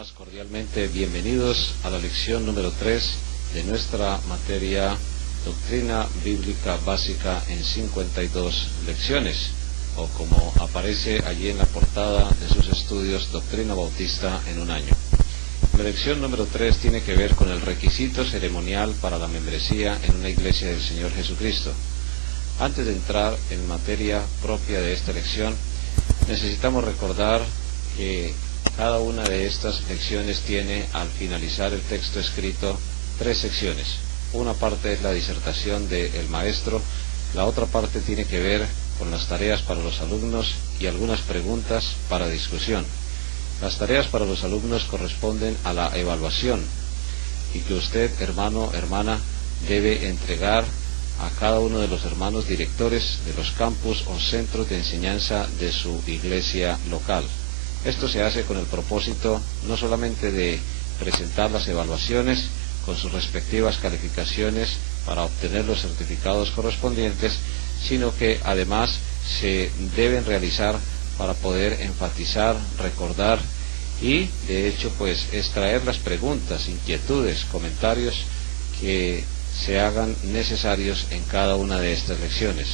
más cordialmente bienvenidos a la lección número 3 de nuestra materia Doctrina Bíblica Básica en 52 lecciones, o como aparece allí en la portada de sus estudios, Doctrina Bautista en un año. La lección número 3 tiene que ver con el requisito ceremonial para la membresía en una iglesia del Señor Jesucristo. Antes de entrar en materia propia de esta lección, necesitamos recordar que cada una de estas lecciones tiene, al finalizar el texto escrito, 3 secciones. Una parte es la disertación del maestro, la otra parte tiene que ver con las tareas para los alumnos y algunas preguntas para discusión. Las tareas para los alumnos corresponden a la evaluación y que usted, hermano, hermana, debe entregar a cada uno de los hermanos directores de los campus o centros de enseñanza de su iglesia local. Esto se hace con el propósito no solamente de presentar las evaluaciones con sus respectivas calificaciones para obtener los certificados correspondientes, sino que además se deben realizar para poder enfatizar, recordar y de hecho pues extraer las preguntas, inquietudes, comentarios que se hagan necesarios en cada una de estas lecciones.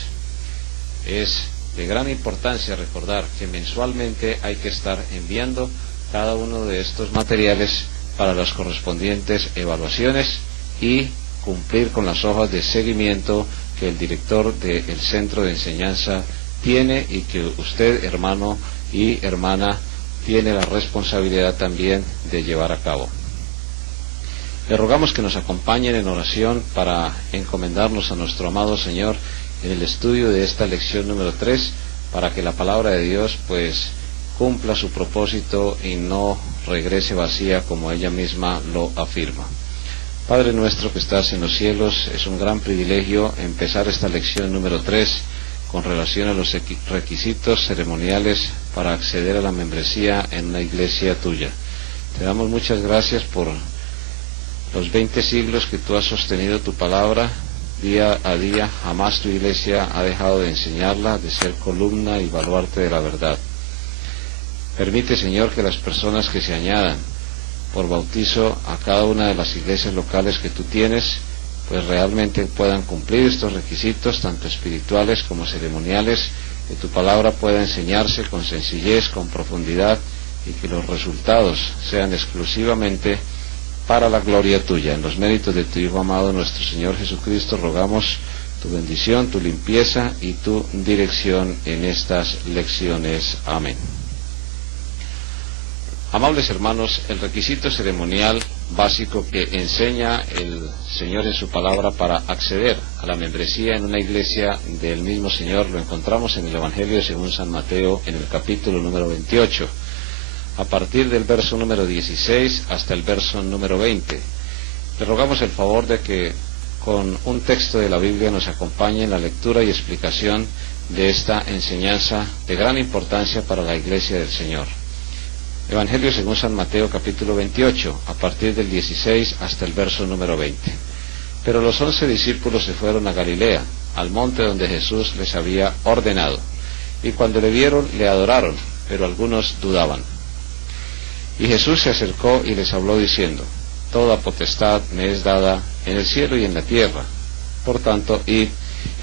Es de gran importancia recordar que mensualmente hay que estar enviando cada uno de estos materiales para las correspondientes evaluaciones y cumplir con las hojas de seguimiento que el director del centro de enseñanza tiene y que usted, hermano y hermana, tiene la responsabilidad también de llevar a cabo. Le rogamos que nos acompañen en oración para encomendarnos a nuestro amado Señor en el estudio de esta lección número 3, para que la palabra de Dios pues cumpla su propósito y no regrese vacía como ella misma lo afirma. Padre nuestro que estás en los cielos, es un gran privilegio empezar esta lección número 3 con relación a los requisitos ceremoniales para acceder a la membresía en una iglesia tuya. Te damos muchas gracias por los 20 siglos que tú has sostenido tu palabra día a día. Jamás tu iglesia ha dejado de enseñarla, de ser columna y baluarte de la verdad. Permite, Señor, que las personas que se añadan por bautizo a cada una de las iglesias locales que tú tienes, pues realmente puedan cumplir estos requisitos, tanto espirituales como ceremoniales, que tu palabra pueda enseñarse con sencillez, con profundidad, y que los resultados sean exclusivamente para la gloria tuya. En los méritos de tu Hijo amado, nuestro Señor Jesucristo, rogamos tu bendición, tu limpieza y tu dirección en estas lecciones. Amén. Amables hermanos, el requisito ceremonial básico que enseña el Señor en su palabra para acceder a la membresía en una iglesia del mismo Señor lo encontramos en el Evangelio según San Mateo, en el capítulo número 28. A partir del verso número 16 hasta el verso número 20. Le rogamos el favor de que con un texto de la Biblia nos acompañe en la lectura y explicación de esta enseñanza de gran importancia para la iglesia del Señor. Evangelio según San Mateo capítulo 28, a partir del 16 hasta el verso número 20. Pero los 11 discípulos se fueron a Galilea, al monte donde Jesús les había ordenado, y cuando le vieron le adoraron, pero algunos dudaban. Y Jesús se acercó y les habló diciendo: Toda potestad me es dada en el cielo y en la tierra. Por tanto, id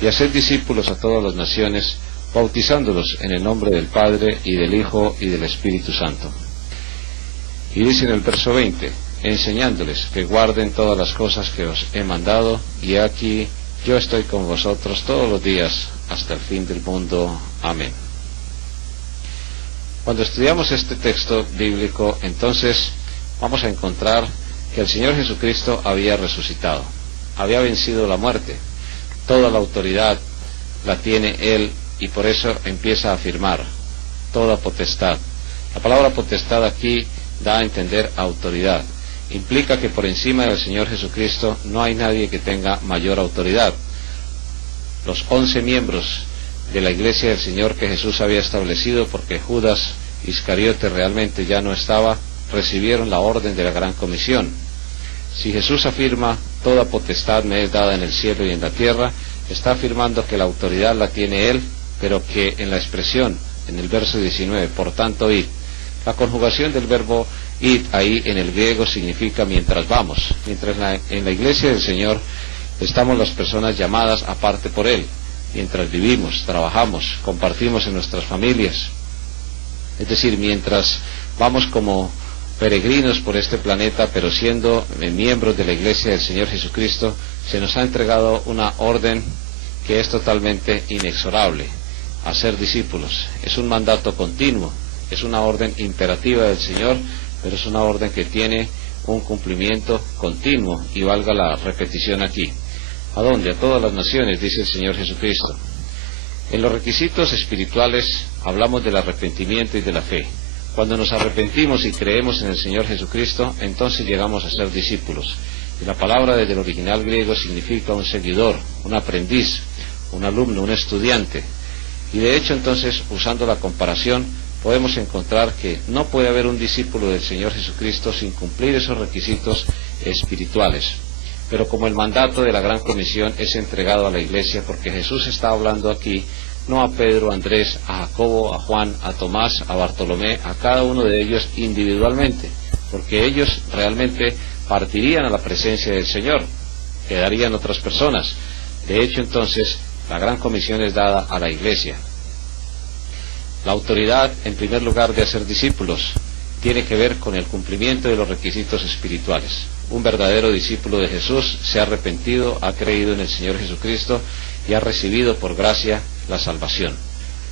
y haced discípulos a todas las naciones, bautizándolos en el nombre del Padre, y del Hijo, y del Espíritu Santo. Y dice en el verso 20, enseñándoles que guarden todas las cosas que os he mandado, y aquí yo estoy con vosotros todos los días, hasta el fin del mundo. Amén. Cuando estudiamos este texto bíblico, entonces vamos a encontrar que el Señor Jesucristo había resucitado, había vencido la muerte. Toda la autoridad la tiene Él, y por eso empieza a afirmar toda potestad. La palabra potestad aquí da a entender autoridad. Implica que por encima del Señor Jesucristo no hay nadie que tenga mayor autoridad. Los 11 miembros de la iglesia del Señor que Jesús había establecido, porque Judas Iscariote realmente ya no estaba, recibieron la orden de la gran comisión. Si Jesús afirma toda potestad me es dada en el cielo y en la tierra, está afirmando que la autoridad la tiene Él, pero que en la expresión, en el verso 19, por tanto id, la conjugación del verbo Id ahí en el griego significa mientras vamos. Mientras en la iglesia del Señor estamos las personas llamadas aparte por Él. Mientras vivimos, trabajamos, compartimos en nuestras familias. Es decir, mientras vamos como peregrinos por este planeta, pero siendo miembros de la iglesia del Señor Jesucristo, se nos ha entregado una orden que es totalmente inexorable: hacer discípulos. Es un mandato continuo, es una orden imperativa del Señor, pero es una orden que tiene un cumplimiento continuo, y valga la repetición aquí. ¿A dónde? A todas las naciones, dice el Señor Jesucristo. En los requisitos espirituales hablamos del arrepentimiento y de la fe. Cuando nos arrepentimos y creemos en el Señor Jesucristo, entonces llegamos a ser discípulos. Y la palabra desde el original griego significa un seguidor, un aprendiz, un alumno, un estudiante. Y de hecho, entonces, usando la comparación, podemos encontrar que no puede haber un discípulo del Señor Jesucristo sin cumplir esos requisitos espirituales. Pero como el mandato de la Gran Comisión es entregado a la Iglesia, porque Jesús está hablando aquí no a Pedro, a Andrés, a Jacobo, a Juan, a Tomás, a Bartolomé, a cada uno de ellos individualmente, porque ellos realmente partirían a la presencia del Señor, quedarían otras personas. De hecho, entonces, la Gran Comisión es dada a la Iglesia. La autoridad, en primer lugar, de hacer discípulos tiene que ver con el cumplimiento de los requisitos espirituales. Un verdadero discípulo de Jesús se ha arrepentido, ha creído en el Señor Jesucristo y ha recibido por gracia la salvación.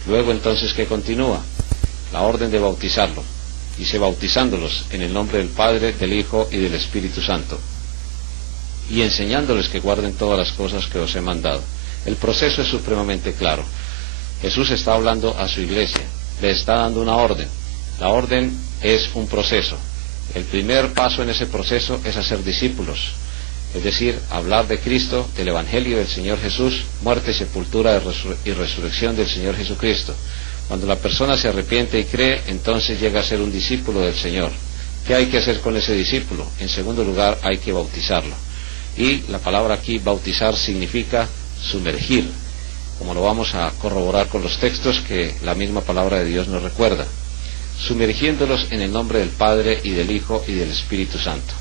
Luego, entonces, ¿qué continúa? La orden de bautizarlo. Dice: bautizándolos en el nombre del Padre, del Hijo y del Espíritu Santo, y enseñándoles que guarden todas las cosas que os he mandado. El proceso es supremamente claro. Jesús está hablando a su iglesia, le está dando una orden. La orden es un proceso. El primer paso en ese proceso es hacer discípulos, es decir, hablar de Cristo, del Evangelio del Señor Jesús, muerte, sepultura y resurrección del Señor Jesucristo. Cuando la persona se arrepiente y cree, entonces llega a ser un discípulo del Señor. ¿Qué hay que hacer con ese discípulo? En segundo lugar, hay que bautizarlo. Y la palabra aquí, bautizar, significa sumergir, como lo vamos a corroborar con los textos que la misma palabra de Dios nos recuerda. Sumergiéndolos en el nombre del Padre y del Hijo y del Espíritu Santo.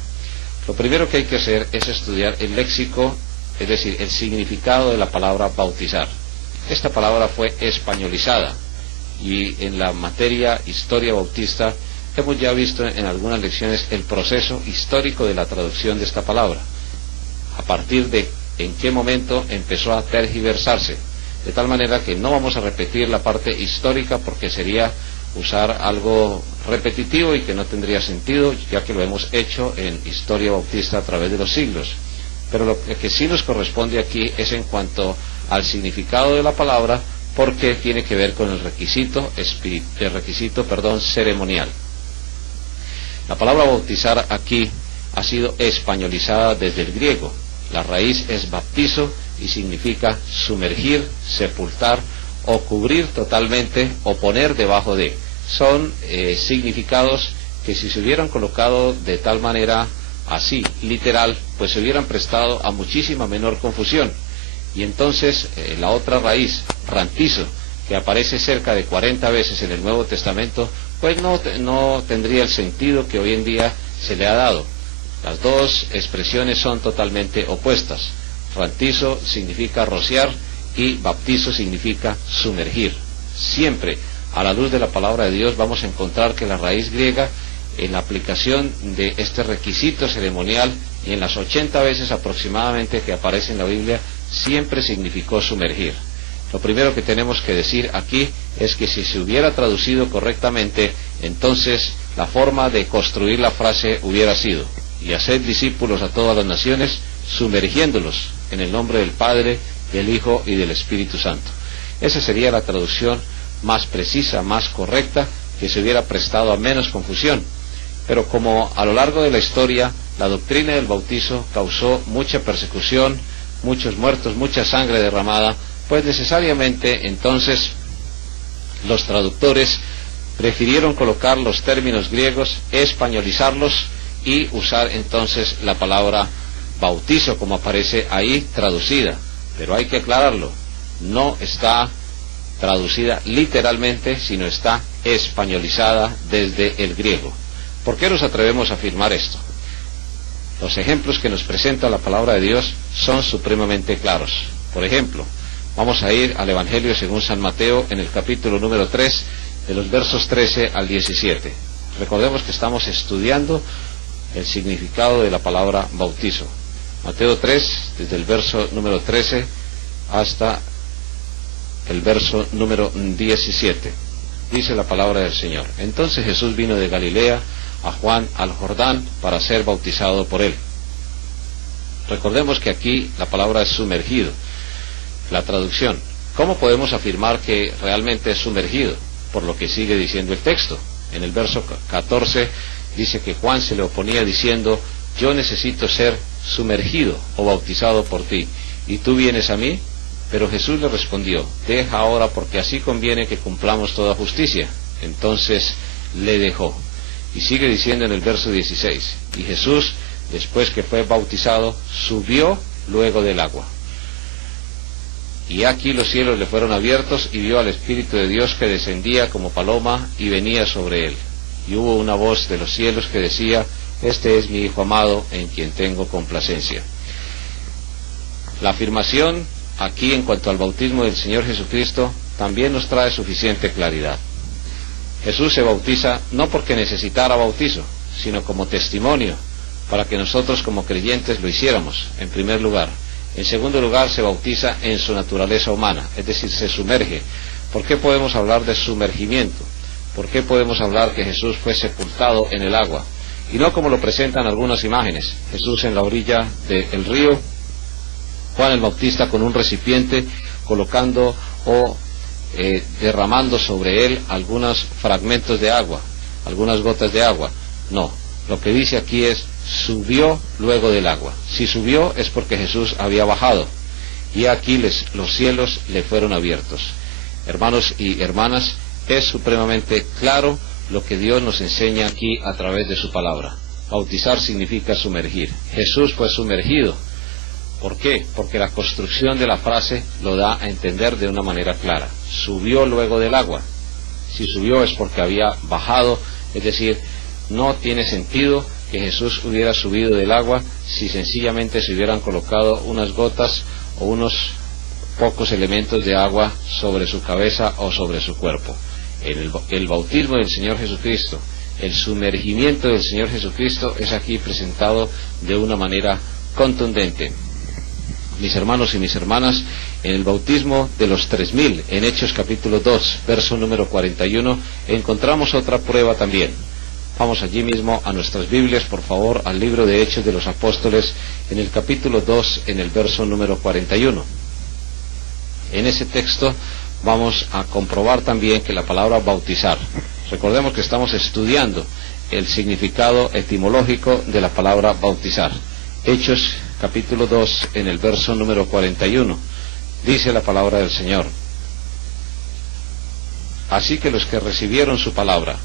Lo primero que hay que hacer es estudiar el léxico, es decir, el significado de la palabra bautizar. Esta palabra fue españolizada, y en la materia historia bautista hemos ya visto en algunas lecciones el proceso histórico de la traducción de esta palabra, a partir de en qué momento empezó a tergiversarse, de tal manera que no vamos a repetir la parte histórica porque sería usar algo repetitivo y que no tendría sentido, ya que lo hemos hecho en historia bautista a través de los siglos. Pero lo que sí nos corresponde aquí es en cuanto al significado de la palabra, porque tiene que ver con el requisito ceremonial. La palabra bautizar aquí ha sido españolizada desde el griego. La raíz es baptizo y significa sumergir, sepultar o cubrir totalmente o poner debajo de. Son significados que, si se hubieran colocado de tal manera así, literal, pues se hubieran prestado a muchísima menor confusión. Y entonces la otra raíz, rantizo, que aparece cerca de 40 veces en el Nuevo Testamento, pues no tendría el sentido que hoy en día se le ha dado. Las dos expresiones son totalmente opuestas. Rantizo significa rociar y baptizo significa sumergir. Siempre, a la luz de la palabra de Dios, vamos a encontrar que la raíz griega, en la aplicación de este requisito ceremonial, y en las 80 veces aproximadamente que aparece en la Biblia, siempre significó sumergir. Lo primero que tenemos que decir aquí es que si se hubiera traducido correctamente, entonces la forma de construir la frase hubiera sido: y haced discípulos a todas las naciones, sumergiéndolos en el nombre del Padre, del Hijo y del Espíritu Santo. Esa sería la traducción más precisa, más correcta, que se hubiera prestado a menos confusión. Pero como a lo largo de la historia la doctrina del bautizo causó mucha persecución, muchos muertos, mucha sangre derramada, pues necesariamente entonces los traductores prefirieron colocar los términos griegos, españolizarlos y usar entonces la palabra bautizo como aparece ahí traducida. Pero hay que aclararlo, no está traducida literalmente, sino está españolizada desde el griego. ¿Por qué nos atrevemos a afirmar esto? Los ejemplos que nos presenta la palabra de Dios son supremamente claros. Por ejemplo, vamos a ir al Evangelio según San Mateo en el capítulo número 3, de los versos 13 al 17. Recordemos que estamos estudiando el significado de la palabra bautizo. Mateo 3, desde el verso número 13 hasta el verso número 17. Dice la palabra del Señor: Entonces Jesús vino de Galilea a Juan al Jordán para ser bautizado por él. Recordemos que aquí la palabra es sumergido. La traducción: ¿cómo podemos afirmar que realmente es sumergido? Por lo que sigue diciendo el texto. En el verso 14 dice que Juan se le oponía diciendo: yo necesito ser sumergido o bautizado por ti, ¿y tú vienes a mí? Pero Jesús le respondió: deja ahora, porque así conviene que cumplamos toda justicia. Entonces le dejó. Y sigue diciendo en el verso 16: y Jesús, después que fue bautizado, subió luego del agua. Y aquí los cielos le fueron abiertos, y vio al Espíritu de Dios que descendía como paloma y venía sobre él. Y hubo una voz de los cielos que decía: este es mi Hijo amado, en quien tengo complacencia. La afirmación aquí en cuanto al bautismo del Señor Jesucristo también nos trae suficiente claridad. Jesús se bautiza no porque necesitara bautizo, sino como testimonio, para que nosotros como creyentes lo hiciéramos, en primer lugar. En segundo lugar, se bautiza en su naturaleza humana, es decir, se sumerge. ¿Por qué podemos hablar de sumergimiento? ¿Por qué podemos hablar que Jesús fue sepultado en el agua? Y no como lo presentan algunas imágenes: Jesús en la orilla del río, Juan el Bautista con un recipiente colocando o derramando sobre él algunos fragmentos de agua, algunas gotas de agua. No, lo que dice aquí es: subió luego del agua. Si subió es porque Jesús había bajado, y aquí los cielos le fueron abiertos. Hermanos y hermanas, es supremamente claro lo que Dios nos enseña aquí a través de su palabra. Bautizar significa sumergir. Jesús fue sumergido. ¿Por qué? Porque la construcción de la frase lo da a entender de una manera clara. Subió luego del agua. Si subió es porque había bajado, es decir, no tiene sentido que Jesús hubiera subido del agua si sencillamente se hubieran colocado unas gotas o unos pocos elementos de agua sobre su cabeza o sobre su cuerpo. El bautismo del Señor Jesucristo, el sumergimiento del Señor Jesucristo es aquí presentado de una manera contundente. Mis hermanos y mis hermanas, en el bautismo de los 3000, en Hechos capítulo 2, verso número 41, encontramos otra prueba también. Vamos allí mismo a nuestras Biblias, por favor, al libro de Hechos de los Apóstoles, en el capítulo 2, en el verso número 41. En ese texto vamos a comprobar también que la palabra bautizar, recordemos que estamos estudiando el significado etimológico de la palabra bautizar. Hechos capítulo 2, en el verso número 41, dice la palabra del Señor: así que los que recibieron su palabra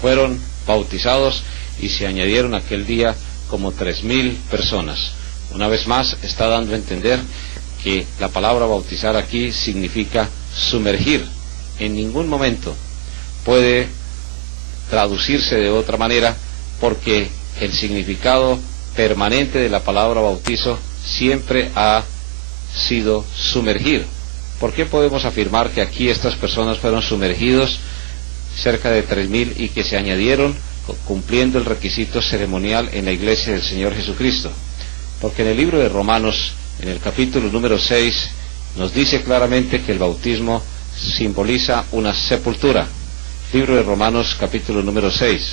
fueron bautizados, y se añadieron aquel día como 3000 personas. Una vez más está dando a entender que la palabra bautizar aquí significa sumergir. En ningún momento puede traducirse de otra manera, porque el significado permanente de la palabra bautizo siempre ha sido sumergir. ¿Por qué podemos afirmar que aquí estas personas fueron sumergidos, cerca de 3000, y que se añadieron cumpliendo el requisito ceremonial en la iglesia del Señor Jesucristo? Porque en el libro de Romanos, en el capítulo número 6, nos dice claramente que el bautismo simboliza una sepultura. Libro de Romanos capítulo número 6,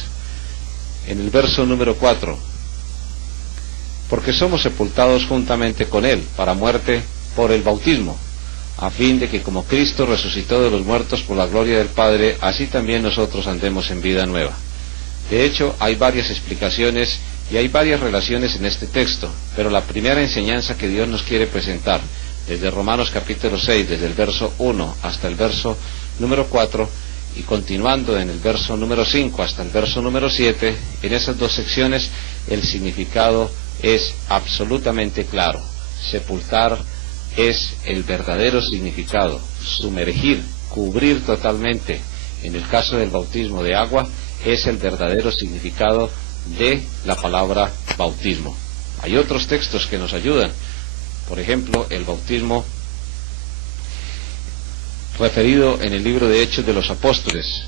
en el verso número 4: porque somos sepultados juntamente con él para muerte por el bautismo, a fin de que como Cristo resucitó de los muertos por la gloria del Padre, así también nosotros andemos en vida nueva. De hecho, hay varias explicaciones y hay varias relaciones en este texto, pero la primera enseñanza que Dios nos quiere presentar, desde Romanos capítulo 6, desde el verso 1 hasta el verso número 4, y continuando en el verso número 5 hasta el verso número 7, en esas dos secciones el significado es absolutamente claro. Sepultar es el verdadero significado. Sumergir, cubrir totalmente. En el caso del bautismo de agua, es el verdadero significado de la palabra bautismo. Hay otros textos que nos ayudan. Por ejemplo, el bautismo referido en el libro de Hechos de los Apóstoles,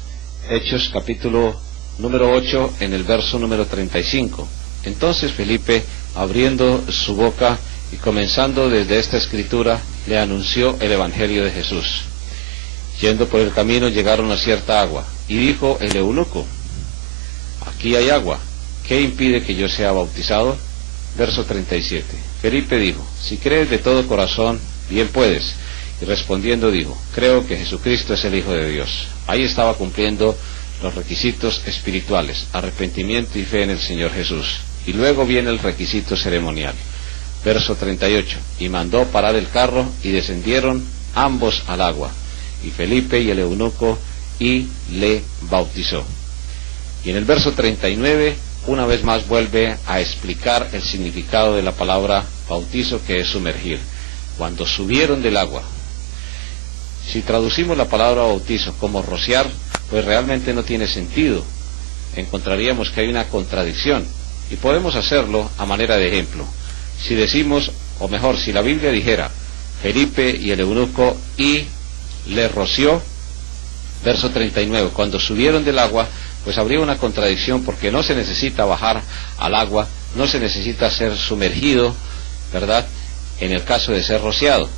Hechos capítulo número 8, en el verso número 35. Entonces Felipe, abriendo su boca y comenzando desde esta escritura, le anunció el Evangelio de Jesús. Yendo por el camino llegaron a cierta agua, y dijo el eunuco: aquí hay agua, ¿qué impide que yo sea bautizado? Verso 37. Felipe dijo: si crees de todo corazón, bien puedes. Y respondiendo dijo: creo que Jesucristo es el Hijo de Dios. Ahí estaba cumpliendo los requisitos espirituales: arrepentimiento y fe en el Señor Jesús. Y luego viene el requisito ceremonial. Verso 38. Y mandó parar el carro, y descendieron ambos al agua, y Felipe y el eunuco, y le bautizó. Y en el verso 39, una vez más vuelve a explicar el significado de la palabra bautizo, que es sumergir. Cuando subieron del agua. Si traducimos la palabra bautizo como rociar, pues realmente no tiene sentido. Encontraríamos que hay una contradicción, y podemos hacerlo a manera de ejemplo. Si decimos, o mejor, si la Biblia dijera: Felipe y el eunuco y le roció, verso 39, cuando subieron del agua, pues habría una contradicción, porque no se necesita bajar al agua, no se necesita ser sumergido, ¿verdad?, en el caso de ser rociado.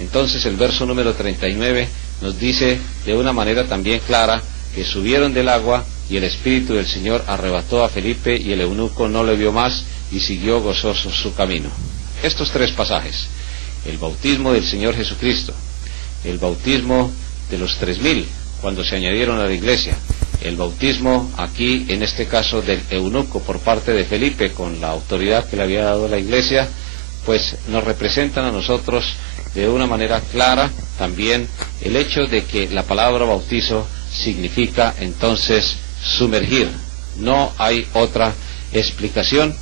Entonces el verso número 39 nos dice de una manera también clara que subieron del agua, y el Espíritu del Señor arrebató a Felipe, y el eunuco no le vio más, y siguió gozoso su camino. Estos tres pasajes: el bautismo del Señor Jesucristo, el bautismo de los 3000 cuando se añadieron a la iglesia, el bautismo aquí en este caso del eunuco por parte de Felipe con la autoridad que le había dado la iglesia, pues nos representan a nosotros de una manera clara también el hecho de que la palabra bautizo significa entonces sumergir. No hay otra explicación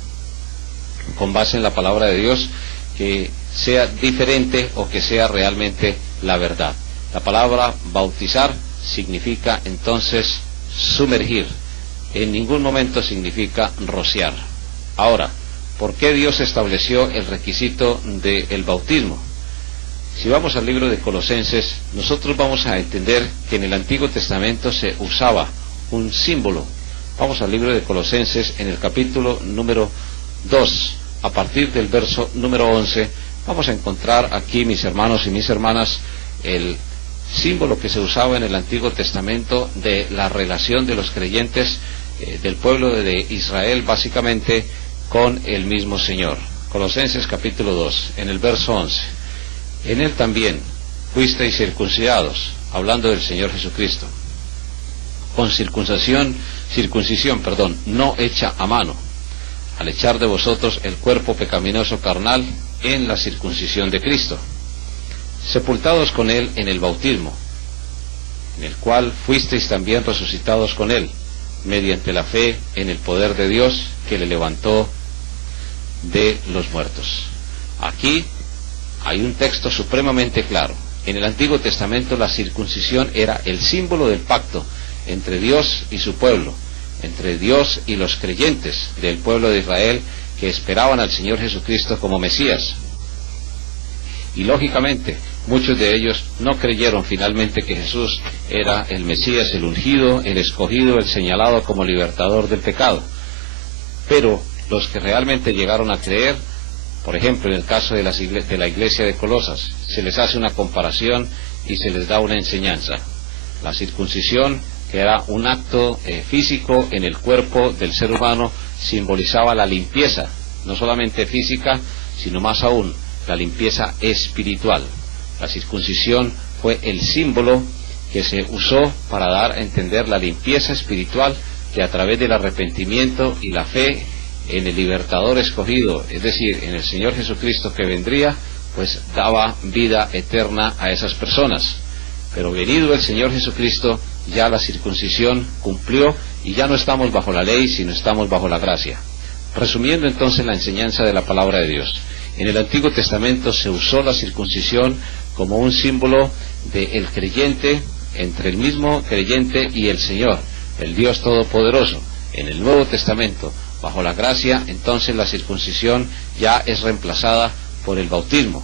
con base en la palabra de Dios que sea diferente o que sea realmente la verdad. La palabra bautizar significa entonces sumergir, en ningún momento significa rociar. Ahora, ¿por qué Dios estableció el requisito del bautismo? Si vamos al libro de Colosenses, nosotros vamos a entender que en el Antiguo Testamento se usaba un símbolo. Vamos al libro de Colosenses en el capítulo número 2, a partir del verso número 11, vamos a encontrar aquí, mis hermanos y mis hermanas, el símbolo que se usaba en el Antiguo Testamento de la relación de los creyentes del pueblo de Israel básicamente con el mismo Señor. Colosenses capítulo 2, en el verso 11. En él también fuisteis circuncidados, hablando del Señor Jesucristo, con circuncisión, no hecha a mano, al echar de vosotros el cuerpo pecaminoso carnal en la circuncisión de Cristo, sepultados con él en el bautismo, en el cual fuisteis también resucitados con él, mediante la fe en el poder de Dios que le levantó de los muertos. Aquí hay un texto supremamente claro. En el Antiguo Testamento la circuncisión era el símbolo del pacto entre Dios y su pueblo, entre Dios y los creyentes del pueblo de Israel que esperaban al Señor Jesucristo como Mesías. Y lógicamente, muchos de ellos no creyeron finalmente que Jesús era el Mesías, el ungido, el escogido, el señalado como libertador del pecado. Pero los que realmente llegaron a creer, por ejemplo, en el caso de la iglesia de Colosas, se les hace una comparación y se les da una enseñanza. La circuncisión, que era un acto físico en el cuerpo del ser humano, simbolizaba la limpieza, no solamente física, sino más aún, la limpieza espiritual. La circuncisión fue el símbolo que se usó para dar a entender la limpieza espiritual que a través del arrepentimiento y la fe en el libertador escogido, es decir, en el Señor Jesucristo que vendría, pues daba vida eterna a esas personas. Pero venido el Señor Jesucristo, ya la circuncisión cumplió y ya no estamos bajo la ley, sino estamos bajo la gracia. Resumiendo entonces la enseñanza de la palabra de Dios, en el Antiguo Testamento se usó la circuncisión como un símbolo del creyente, entre el mismo creyente y el Señor, el Dios Todopoderoso. En el Nuevo Testamento, bajo la gracia, entonces la circuncisión ya es reemplazada por el bautismo.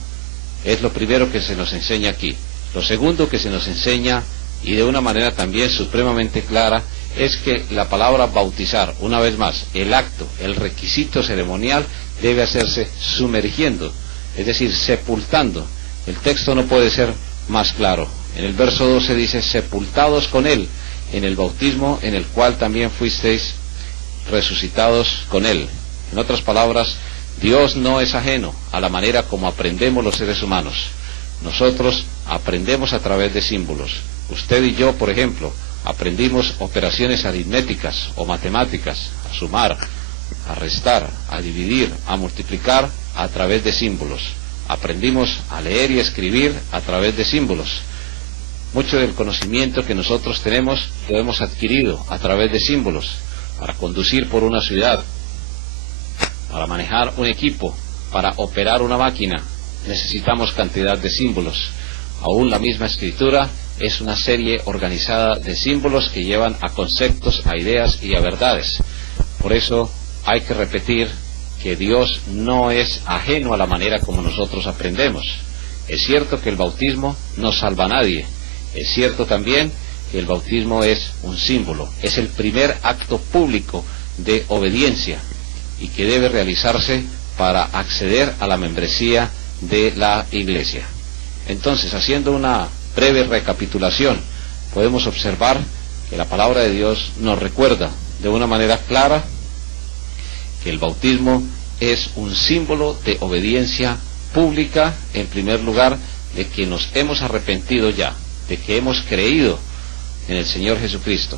Es lo primero que se nos enseña aquí. Lo segundo que se nos enseña, y de una manera también supremamente clara, es que la palabra bautizar, una vez más, el acto, el requisito ceremonial, debe hacerse sumergiendo, es decir, sepultando. El texto no puede ser más claro. En el verso 12 dice, sepultados con Él, en el bautismo en el cual también fuisteis resucitados con Él. En otras palabras, Dios no es ajeno a la manera como aprendemos los seres humanos. Nosotros aprendemos a través de símbolos. Usted y yo, por ejemplo, aprendimos operaciones aritméticas o matemáticas, a sumar, a restar, a dividir, a multiplicar a través de símbolos. Aprendimos a leer y escribir a través de símbolos. Mucho del conocimiento que nosotros tenemos lo hemos adquirido a través de símbolos. Para conducir por una ciudad, para manejar un equipo, para operar una máquina, necesitamos cantidad de símbolos. Aún la misma escritura es una serie organizada de símbolos que llevan a conceptos, a ideas y a verdades. Por eso hay que repetir que Dios no es ajeno a la manera como nosotros aprendemos. Es cierto que el bautismo no salva a nadie. Es cierto también que el bautismo es un símbolo, es el primer acto público de obediencia y que debe realizarse para acceder a la membresía de la Iglesia. Entonces, haciendo una breve recapitulación, podemos observar que la palabra de Dios nos recuerda de una manera clara que el bautismo es un símbolo de obediencia pública, en primer lugar, de que nos hemos arrepentido ya, de que hemos creído en el Señor Jesucristo.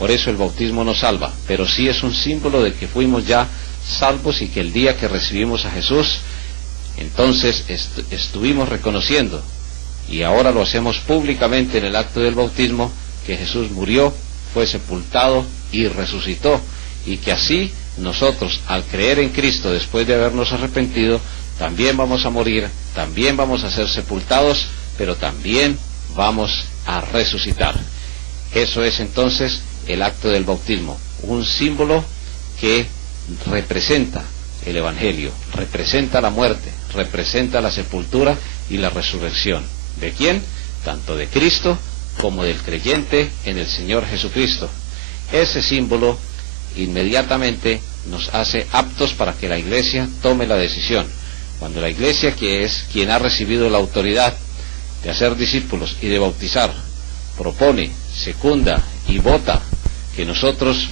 Por eso el bautismo no salva, pero sí es un símbolo de que fuimos ya salvos y que el día que recibimos a Jesús, entonces estuvimos reconociendo, y ahora lo hacemos públicamente en el acto del bautismo, que Jesús murió, fue sepultado y resucitó, y que así nosotros, al creer en Cristo después de habernos arrepentido, también vamos a morir, también vamos a ser sepultados, pero también vamos a resucitar. Eso es entonces el acto del bautismo, un símbolo que representa el Evangelio, representa la muerte, representa la sepultura y la resurrección. ¿De quién? Tanto de Cristo como del creyente en el Señor Jesucristo. Ese símbolo inmediatamente nos hace aptos para que la Iglesia tome la decisión. Cuando la Iglesia, que es quien ha recibido la autoridad de hacer discípulos y de bautizar, propone, secunda y vota que nosotros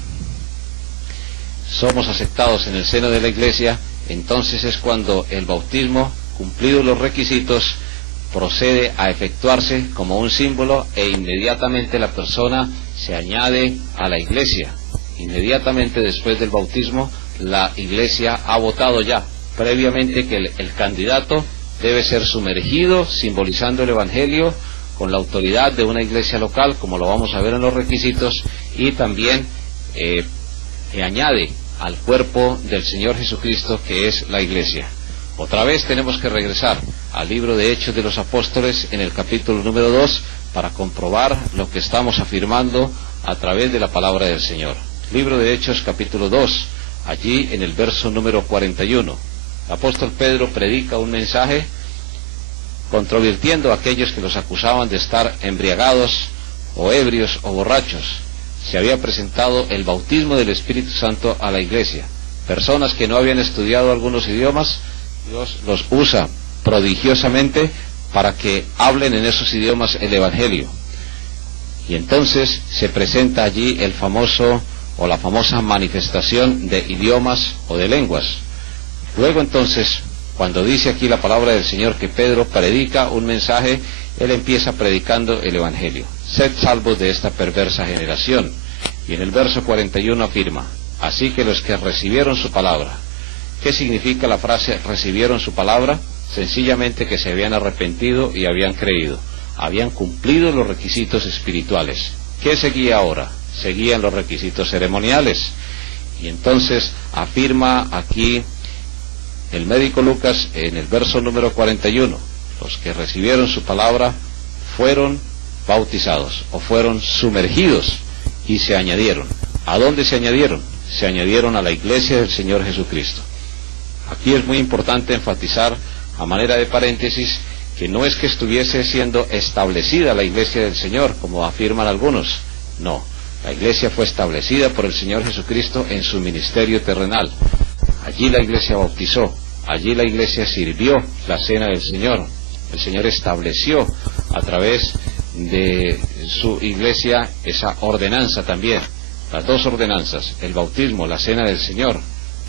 somos aceptados en el seno de la Iglesia, entonces es cuando el bautismo, cumplidos los requisitos, procede a efectuarse como un símbolo e inmediatamente la persona se añade a la Iglesia. Inmediatamente después del bautismo, la Iglesia ha votado ya previamente que el candidato debe ser sumergido, simbolizando el Evangelio, con la autoridad de una iglesia local, como lo vamos a ver en los requisitos, y también añade al cuerpo del Señor Jesucristo, que es la Iglesia. Otra vez tenemos que regresar al libro de Hechos de los Apóstoles, en el capítulo número 2, para comprobar lo que estamos afirmando a través de la palabra del Señor. Libro de Hechos, capítulo 2, allí en el verso número 41. El apóstol Pedro predica un mensaje controvirtiendo a aquellos que los acusaban de estar embriagados, o ebrios, o borrachos. Se había presentado el bautismo del Espíritu Santo a la iglesia. Personas que no habían estudiado algunos idiomas, Dios los usa prodigiosamente para que hablen en esos idiomas el Evangelio. Y entonces se presenta allí el famoso o la famosa manifestación de idiomas o de lenguas. Luego entonces, cuando dice aquí la palabra del Señor que Pedro predica un mensaje, él empieza predicando el Evangelio. Sed salvos de esta perversa generación. Y en el verso 41 afirma, así que los que recibieron su palabra. ¿Qué significa la frase recibieron su palabra? Sencillamente que se habían arrepentido y habían creído. Habían cumplido los requisitos espirituales. ¿Qué seguía ahora? Seguían los requisitos ceremoniales. Y entonces afirma aquí el médico Lucas en el verso número 41, los que recibieron su palabra fueron bautizados o fueron sumergidos y se añadieron. ¿A dónde se añadieron? Se añadieron a la iglesia del Señor Jesucristo. Aquí es muy importante enfatizar, a manera de paréntesis, que no es que estuviese siendo establecida la iglesia del Señor, como afirman algunos. No, la iglesia fue establecida por el Señor Jesucristo en su ministerio terrenal. Allí la iglesia bautizó, allí la iglesia sirvió la cena del Señor. El Señor estableció a través de su iglesia esa ordenanza también, las dos ordenanzas, el bautismo, la cena del Señor,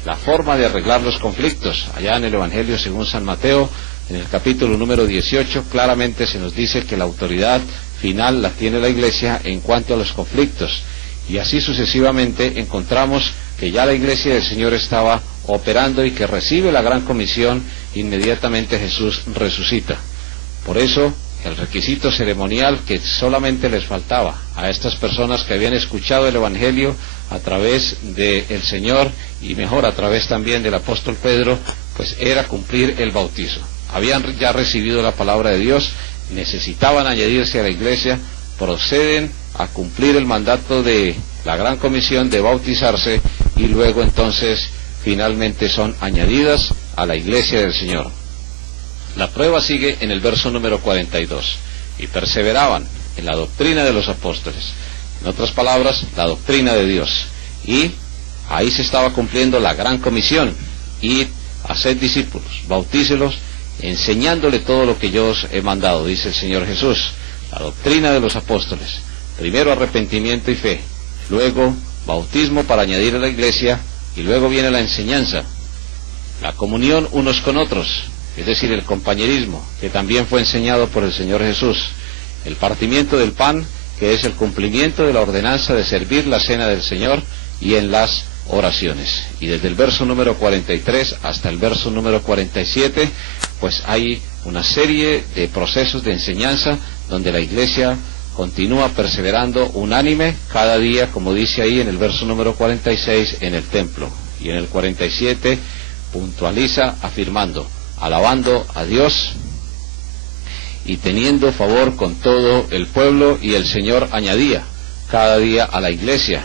la forma de arreglar los conflictos. Allá en el Evangelio según San Mateo, en el capítulo número 18, claramente se nos dice que la autoridad final la tiene la iglesia en cuanto a los conflictos, y así sucesivamente encontramos que ya la iglesia del Señor estaba operando y que recibe la gran comisión. Inmediatamente Jesús resucita. Por eso el requisito ceremonial que solamente les faltaba a estas personas que habían escuchado el Evangelio a través del Señor, y mejor a través también del apóstol Pedro, pues era cumplir el bautizo. Habían ya recibido la palabra de Dios, necesitaban añadirse a la iglesia, proceden a cumplir el mandato de la gran comisión de bautizarse, y luego entonces finalmente son añadidas a la iglesia del Señor. La prueba sigue en el verso número 42. Y perseveraban en la doctrina de los apóstoles. En otras palabras, la doctrina de Dios. Y ahí se estaba cumpliendo la gran comisión. Id, haced discípulos, bautícelos, enseñándole todo lo que yo os he mandado, dice el Señor Jesús. La doctrina de los apóstoles. Primero arrepentimiento y fe. Luego bautismo para añadir a la iglesia. Y luego viene la enseñanza. La comunión unos con otros. Es decir, el compañerismo, que también fue enseñado por el Señor Jesús. El partimiento del pan, que es el cumplimiento de la ordenanza de servir la cena del Señor, y en las oraciones. Y desde el verso número 43 hasta el verso número 47, pues hay una serie de procesos de enseñanza donde la iglesia continúa perseverando unánime cada día, como dice ahí en el verso número 46, en el templo. Y en el 47 puntualiza afirmando: alabando a Dios y teniendo favor con todo el pueblo, y el Señor añadía cada día a la iglesia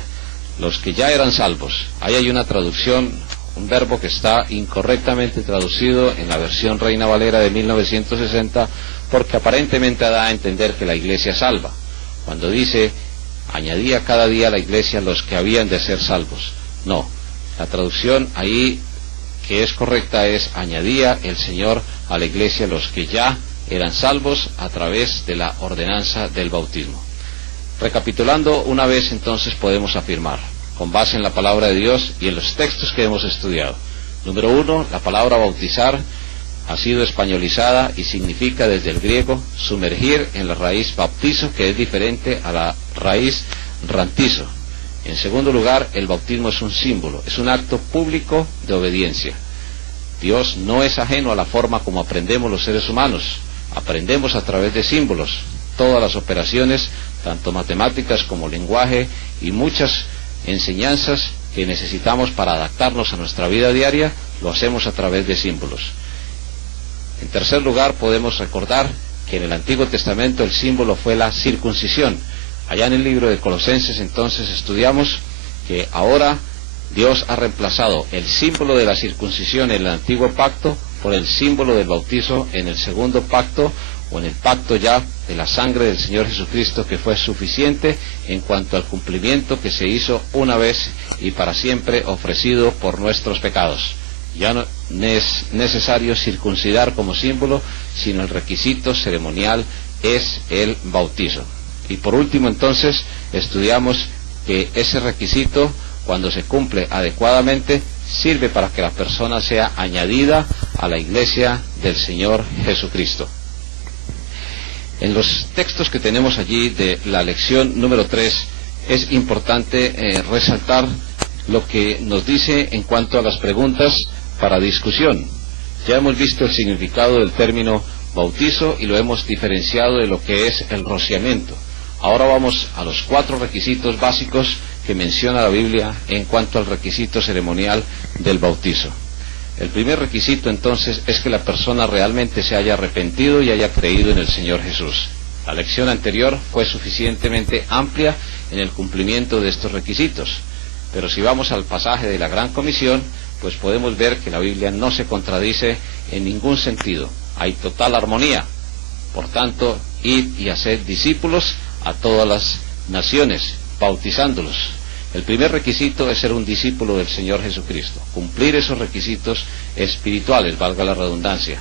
los que ya eran salvos. Ahí hay una traducción, un verbo que está incorrectamente traducido en la versión Reina Valera de 1960, porque aparentemente da a entender que la iglesia salva, cuando dice añadía cada día a la iglesia los que habían de ser salvos. No, la traducción ahí que es correcta es: añadía el Señor a la iglesia los que ya eran salvos a través de la ordenanza del bautismo. Recapitulando una vez, entonces podemos afirmar, con base en la palabra de Dios y en los textos que hemos estudiado. Número 1, la palabra bautizar ha sido españolizada y significa desde el griego sumergir en la raíz baptizo, que es diferente a la raíz rantizo. En segundo lugar, el bautismo es un símbolo, es un acto público de obediencia. Dios no es ajeno a la forma como aprendemos los seres humanos. Aprendemos a través de símbolos. Todas las operaciones, tanto matemáticas como lenguaje, y muchas enseñanzas que necesitamos para adaptarnos a nuestra vida diaria, lo hacemos a través de símbolos. En tercer lugar, podemos recordar que en el Antiguo Testamento el símbolo fue la circuncisión. Allá en el libro de Colosenses entonces estudiamos que ahora Dios ha reemplazado el símbolo de la circuncisión en el antiguo pacto por el símbolo del bautizo en el segundo pacto, o en el pacto ya de la sangre del Señor Jesucristo, que fue suficiente en cuanto al cumplimiento que se hizo una vez y para siempre, ofrecido por nuestros pecados. Ya no es necesario circuncidar como símbolo, sino el requisito ceremonial es el bautizo. Y por último entonces estudiamos que ese requisito, cuando se cumple adecuadamente, sirve para que la persona sea añadida a la iglesia del Señor Jesucristo. En los textos que tenemos allí de la lección número 3 es importante resaltar lo que nos dice en cuanto a las preguntas para discusión. Ya hemos visto el significado del término bautizo y lo hemos diferenciado de lo que es el rociamiento. Ahora vamos a los 4 requisitos básicos que menciona la Biblia en cuanto al requisito ceremonial del bautizo. El primer requisito entonces es que la persona realmente se haya arrepentido y haya creído en el Señor Jesús. La lección anterior fue suficientemente amplia en el cumplimiento de estos requisitos, pero si vamos al pasaje de la Gran Comisión, pues podemos ver que la Biblia no se contradice en ningún sentido. Hay total armonía. Por tanto, id y haced discípulos a todas las naciones, bautizándolos. El primer requisito es ser un discípulo del Señor Jesucristo, cumplir esos requisitos espirituales, valga la redundancia.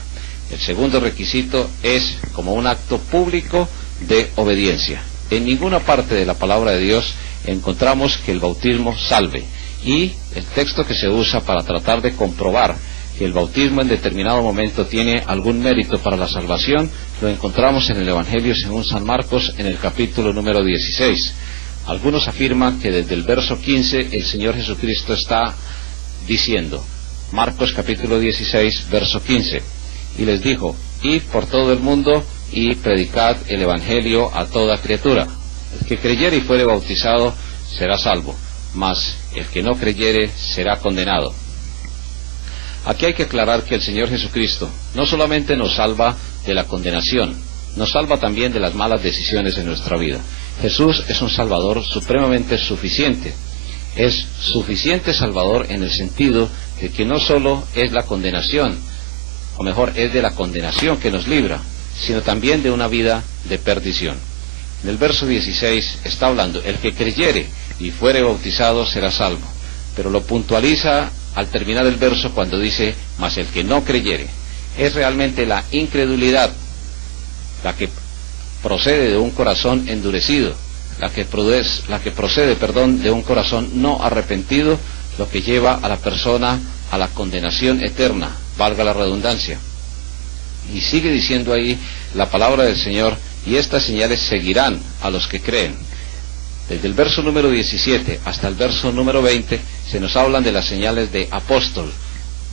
El segundo requisito es como un acto público de obediencia. En ninguna parte de la palabra de Dios encontramos que el bautismo salve, y el texto que se usa para tratar de comprobar que el bautismo en determinado momento tiene algún mérito para la salvación, lo encontramos en el Evangelio según San Marcos en el capítulo número 16. Algunos afirman que desde el verso 15 el Señor Jesucristo está diciendo, Marcos capítulo 16, verso 15, y les dijo, id por todo el mundo y predicad el Evangelio a toda criatura. El que creyere y fuere bautizado será salvo, mas el que no creyere será condenado. Aquí hay que aclarar que el Señor Jesucristo no solamente nos salva de la condenación, nos salva también de las malas decisiones en nuestra vida. Jesús es un Salvador supremamente suficiente. Es suficiente Salvador en el sentido de que no solo es la condenación, o mejor, es de la condenación que nos libra, sino también de una vida de perdición. En el verso 16 está hablando, el que creyere y fuere bautizado será salvo, pero lo puntualiza al terminar el verso cuando dice, mas el que no creyere. Es realmente la incredulidad la que procede de un corazón endurecido, la que procede de un corazón no arrepentido, lo que lleva a la persona a la condenación eterna, valga la redundancia. Y sigue diciendo ahí la palabra del Señor, y estas señales seguirán a los que creen. Desde el verso número 17 hasta el verso número 20 se nos hablan de las señales de apóstol,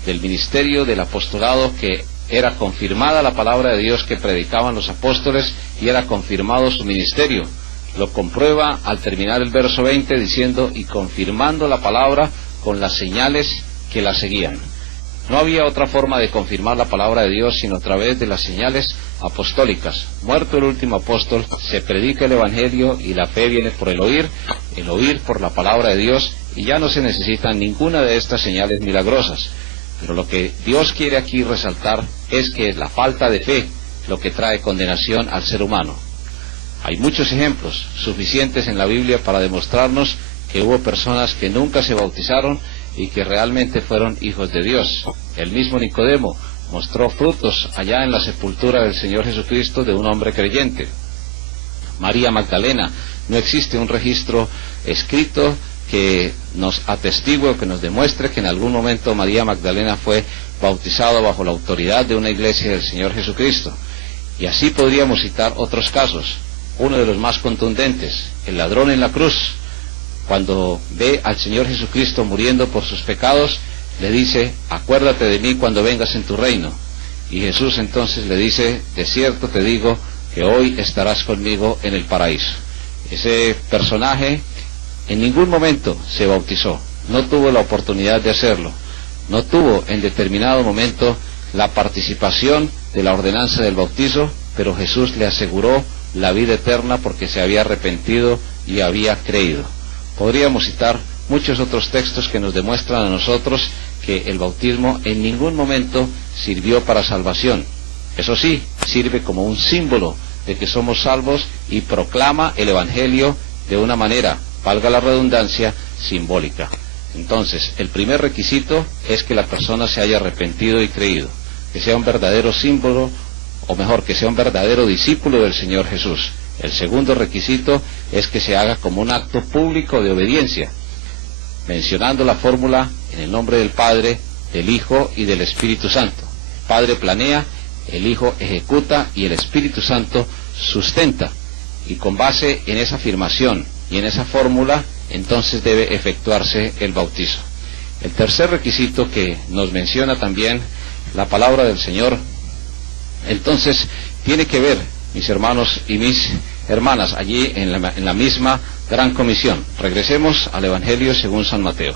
del ministerio del apostolado, que era confirmada la palabra de Dios que predicaban los apóstoles y era confirmado su ministerio. Lo comprueba al terminar el verso 20 diciendo, y confirmando la palabra con las señales que la seguían. No había otra forma de confirmar la palabra de Dios sino a través de las señales apostólicas. Muerto el último apóstol, se predica el Evangelio y la fe viene por el oír por la palabra de Dios, y ya no se necesitan ninguna de estas señales milagrosas. Pero lo que Dios quiere aquí resaltar es que es la falta de fe lo que trae condenación al ser humano. Hay muchos ejemplos suficientes en la Biblia para demostrarnos que hubo personas que nunca se bautizaron y que realmente fueron hijos de Dios. El mismo Nicodemo mostró frutos allá en la sepultura del Señor Jesucristo de un hombre creyente. María Magdalena, no existe un registro escrito que nos atestigue o que nos demuestre que en algún momento María Magdalena fue bautizada bajo la autoridad de una iglesia del Señor Jesucristo. Y así podríamos citar otros casos. Uno de los más contundentes, el ladrón en la cruz, cuando ve al Señor Jesucristo muriendo por sus pecados, le dice, acuérdate de mí cuando vengas en tu reino. Y Jesús entonces le dice, de cierto te digo que hoy estarás conmigo en el paraíso. Ese personaje en ningún momento se bautizó, no tuvo la oportunidad de hacerlo, no tuvo en determinado momento la participación de la ordenanza del bautizo, pero Jesús le aseguró la vida eterna porque se había arrepentido y había creído. Podríamos citar muchos otros textos que nos demuestran a nosotros que el bautismo en ningún momento sirvió para salvación. Eso sí, sirve como un símbolo de que somos salvos y proclama el Evangelio de una manera, valga la redundancia, simbólica. Entonces, el primer requisito es que la persona se haya arrepentido y creído, que sea un verdadero símbolo, o mejor, que sea un verdadero discípulo del Señor Jesús. El segundo requisito es que se haga como un acto público de obediencia, mencionando la fórmula en el nombre del Padre, del Hijo y del Espíritu Santo. El Padre planea, el Hijo ejecuta y el Espíritu Santo sustenta. Y con base en esa afirmación y en esa fórmula, entonces debe efectuarse el bautizo. El tercer requisito que nos menciona también la palabra del Señor, entonces tiene que ver, mis hermanos y mis hermanas, allí en la misma Gran Comisión. Regresemos al Evangelio según San Mateo.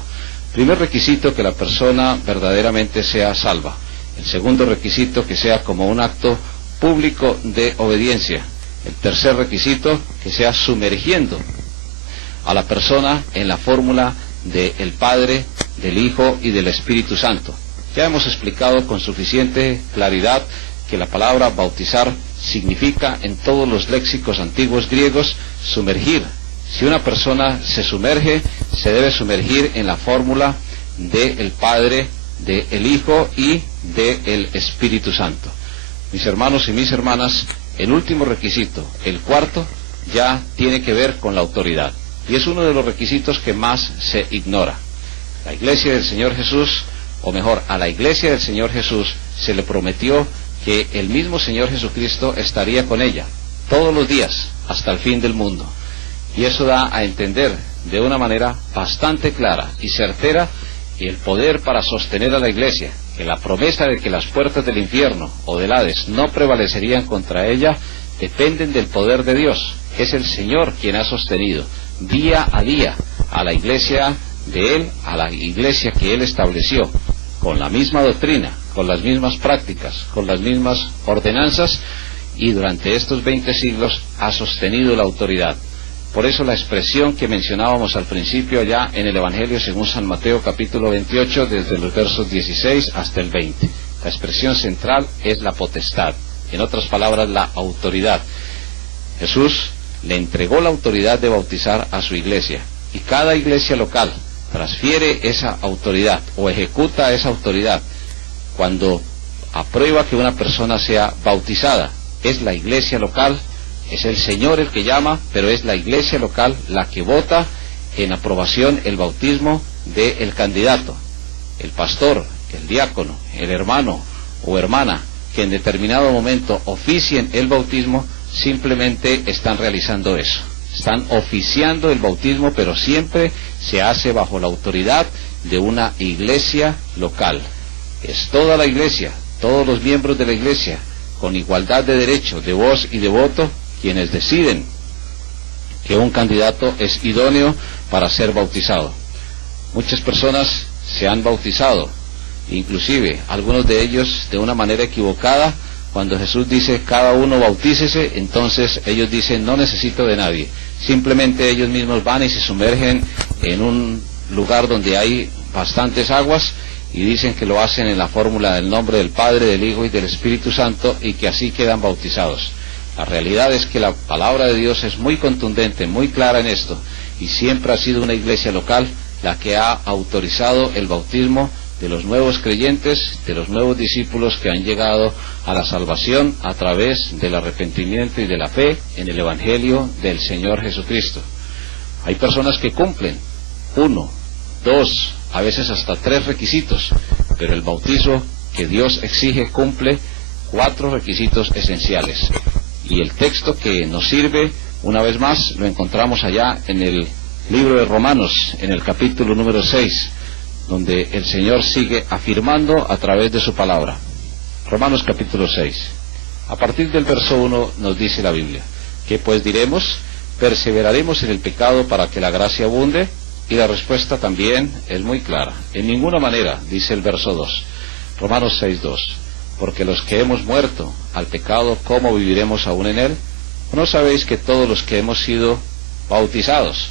Primer requisito, que la persona verdaderamente sea salva. El segundo requisito, que sea como un acto público de obediencia. El tercer requisito, que sea sumergiendo a la persona en la fórmula del Padre, del Hijo y del Espíritu Santo. Ya hemos explicado con suficiente claridad que la palabra bautizar significa en todos los léxicos antiguos griegos sumergir. Si una persona se sumerge, se debe sumergir en la fórmula del Padre, del Hijo y del Espíritu Santo. Mis hermanos y mis hermanas, el último requisito, el cuarto, ya tiene que ver con la autoridad. Y es uno de los requisitos que más se ignora. La iglesia del Señor Jesús, o mejor, a la iglesia del Señor Jesús se le prometió que el mismo Señor Jesucristo estaría con ella todos los días hasta el fin del mundo. Y eso da a entender de una manera bastante clara y certera el poder para sostener a la iglesia, que la promesa de que las puertas del infierno o del Hades no prevalecerían contra ella dependen del poder de Dios. Es el Señor quien ha sostenido día a día a la iglesia de Él, a la iglesia que Él estableció, con la misma doctrina, con las mismas prácticas, con las mismas ordenanzas, y durante estos 20 siglos ha sostenido la autoridad. Por eso la expresión que mencionábamos al principio allá en el Evangelio según San Mateo capítulo 28, desde los versos 16 hasta el 20. La expresión central es la potestad, en otras palabras, la autoridad. Jesús le entregó la autoridad de bautizar a su iglesia, y cada iglesia local transfiere esa autoridad o ejecuta esa autoridad cuando aprueba que una persona sea bautizada. Es la iglesia local, es el Señor el que llama, pero es la iglesia local la que vota en aprobación el bautismo del candidato. El pastor, el diácono, el hermano o hermana que en determinado momento oficien el bautismo, simplemente están realizando eso. Están oficiando el bautismo, pero siempre se hace bajo la autoridad de una iglesia local. Es toda la iglesia, todos los miembros de la iglesia, con igualdad de derecho, de voz y de voto, quienes deciden que un candidato es idóneo para ser bautizado. Muchas personas se han bautizado, inclusive algunos de ellos de una manera equivocada. Cuando Jesús dice cada uno bautícese, entonces ellos dicen no necesito de nadie. Simplemente ellos mismos van y se sumergen en un lugar donde hay bastantes aguas y dicen que lo hacen en la fórmula del nombre del Padre, del Hijo y del Espíritu Santo, y que así quedan bautizados. La realidad es que la palabra de Dios es muy contundente, muy clara en esto, y siempre ha sido una iglesia local la que ha autorizado el bautismo de los nuevos creyentes, de los nuevos discípulos que han llegado a la salvación a través del arrepentimiento y de la fe en el Evangelio del Señor Jesucristo. Hay personas que cumplen 1, 2, a veces hasta 3 requisitos, pero el bautizo que Dios exige cumple 4 requisitos esenciales. Y el texto que nos sirve, una vez más, lo encontramos allá en el libro de Romanos, en el capítulo número 6, donde el Señor sigue afirmando a través de su palabra. Romanos capítulo 6. A partir del verso 1 nos dice la Biblia: ¿qué pues diremos? ¿Perseveraremos en el pecado para que la gracia abunde? Y la respuesta también es muy clara. En ninguna manera, dice el verso 2. Romanos 6:2. Porque los que hemos muerto al pecado, ¿cómo viviremos aún en él? ¿No sabéis que todos los que hemos sido bautizados?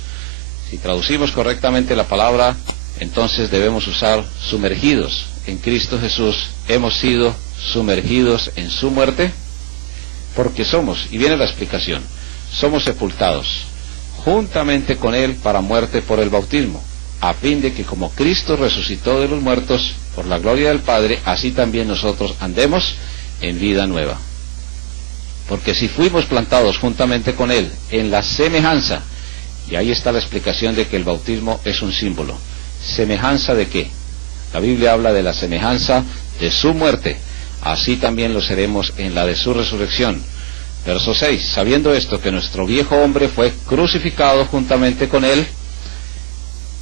Si traducimos correctamente la palabra, entonces debemos usar sumergidos en Cristo Jesús. Hemos sido sumergidos en su muerte, porque somos, y viene la explicación, somos sepultados juntamente con Él para muerte por el bautismo, a fin de que como Cristo resucitó de los muertos por la gloria del Padre, así también nosotros andemos en vida nueva. Porque si fuimos plantados juntamente con Él en la semejanza, y ahí está la explicación de que el bautismo es un símbolo. ¿Semejanza de qué? La Biblia habla de la semejanza de su muerte, así también lo seremos en la de su resurrección. Verso 6, sabiendo esto, que nuestro viejo hombre fue crucificado juntamente con él,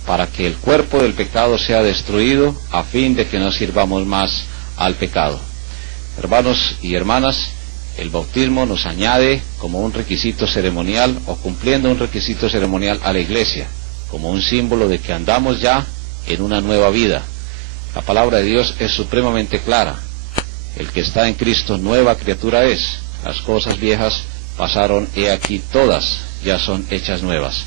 para que el cuerpo del pecado sea destruido, a fin de que no sirvamos más al pecado. Hermanos y hermanas, el bautismo nos añade como un requisito ceremonial, o cumpliendo un requisito ceremonial a la iglesia, como un símbolo de que andamos ya en una nueva vida. La palabra de Dios es supremamente clara. El que está en Cristo nueva criatura es. Las cosas viejas pasaron, he aquí todas ya son hechas nuevas.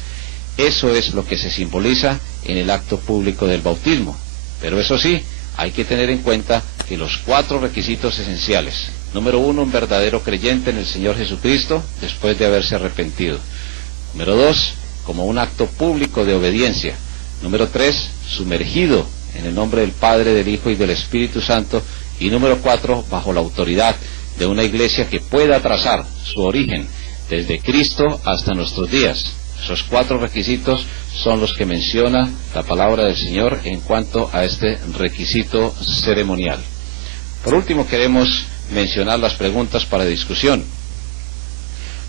Eso es lo que se simboliza en el acto público del bautismo. Pero eso sí, hay que tener en cuenta que los 4 requisitos esenciales. Número 1, un verdadero creyente en el Señor Jesucristo después de haberse arrepentido. Número 2, como un acto público de obediencia. Número 3, sumergido en el nombre del Padre, del Hijo y del Espíritu Santo. Y número 4, bajo la autoridad de una iglesia que pueda trazar su origen desde Cristo hasta nuestros días. Esos 4 requisitos son los que menciona la palabra del Señor en cuanto a este requisito ceremonial. Por último, queremos mencionar las preguntas para discusión.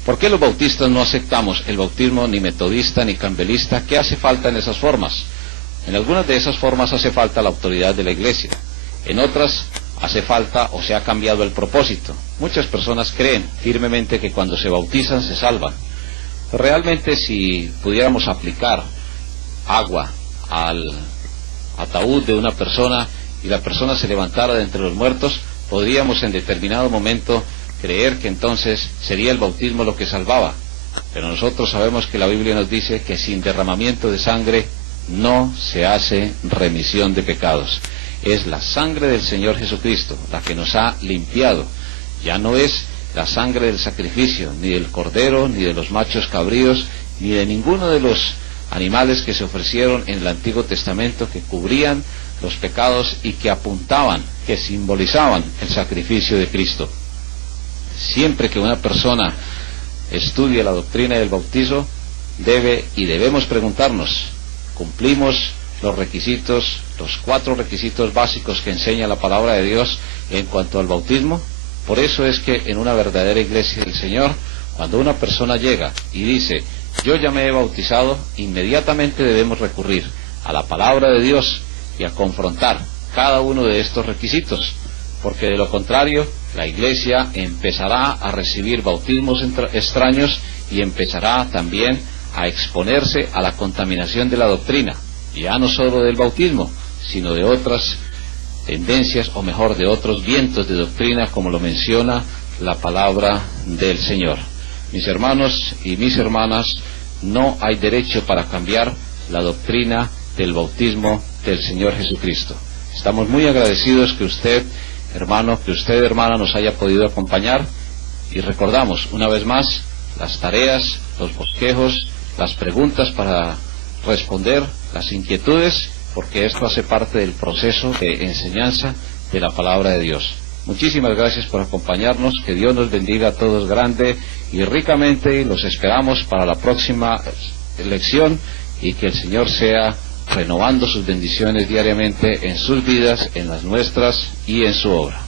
¿Por qué los bautistas no aceptamos el bautismo ni metodista ni campbelista? ¿Qué hace falta en esas formas? En algunas de esas formas hace falta la autoridad de la iglesia. En otras hace falta o se ha cambiado el propósito. Muchas personas creen firmemente que cuando se bautizan se salvan. Realmente, si pudiéramos aplicar agua al ataúd de una persona y la persona se levantara de entre los muertos, podríamos en determinado momento creer que entonces sería el bautismo lo que salvaba. Pero nosotros sabemos que la Biblia nos dice que sin derramamiento de sangre no se hace remisión de pecados. Es la sangre del Señor Jesucristo la que nos ha limpiado. Ya no es la sangre del sacrificio, ni del cordero, ni de los machos cabríos, ni de ninguno de los animales que se ofrecieron en el Antiguo Testamento, que cubrían los pecados y que apuntaban, que simbolizaban el sacrificio de Cristo. Siempre que una persona estudie la doctrina del bautizo, debemos preguntarnos, ¿cumplimos los requisitos, los 4 requisitos básicos que enseña la palabra de Dios en cuanto al bautismo? Por eso es que en una verdadera iglesia del Señor, cuando una persona llega y dice, yo ya me he bautizado, inmediatamente debemos recurrir a la palabra de Dios y a confrontar cada uno de estos requisitos, porque de lo contrario, la iglesia empezará a recibir bautismos extraños y empezará también a exponerse a la contaminación de la doctrina, ya no solo del bautismo, sino de otras tendencias, o mejor, de otros vientos de doctrina, como lo menciona la palabra del Señor. Mis hermanos y mis hermanas, no hay derecho para cambiar la doctrina del bautismo del Señor Jesucristo. Estamos muy agradecidos que usted, hermano, que usted, hermana, nos haya podido acompañar, y recordamos una vez más las tareas, los bosquejos, las preguntas para responder, las inquietudes, porque esto hace parte del proceso de enseñanza de la palabra de Dios. Muchísimas gracias por acompañarnos, que Dios nos bendiga a todos grande y ricamente, y los esperamos para la próxima lección, y que el Señor sea renovando sus bendiciones diariamente en sus vidas, en las nuestras y en su obra.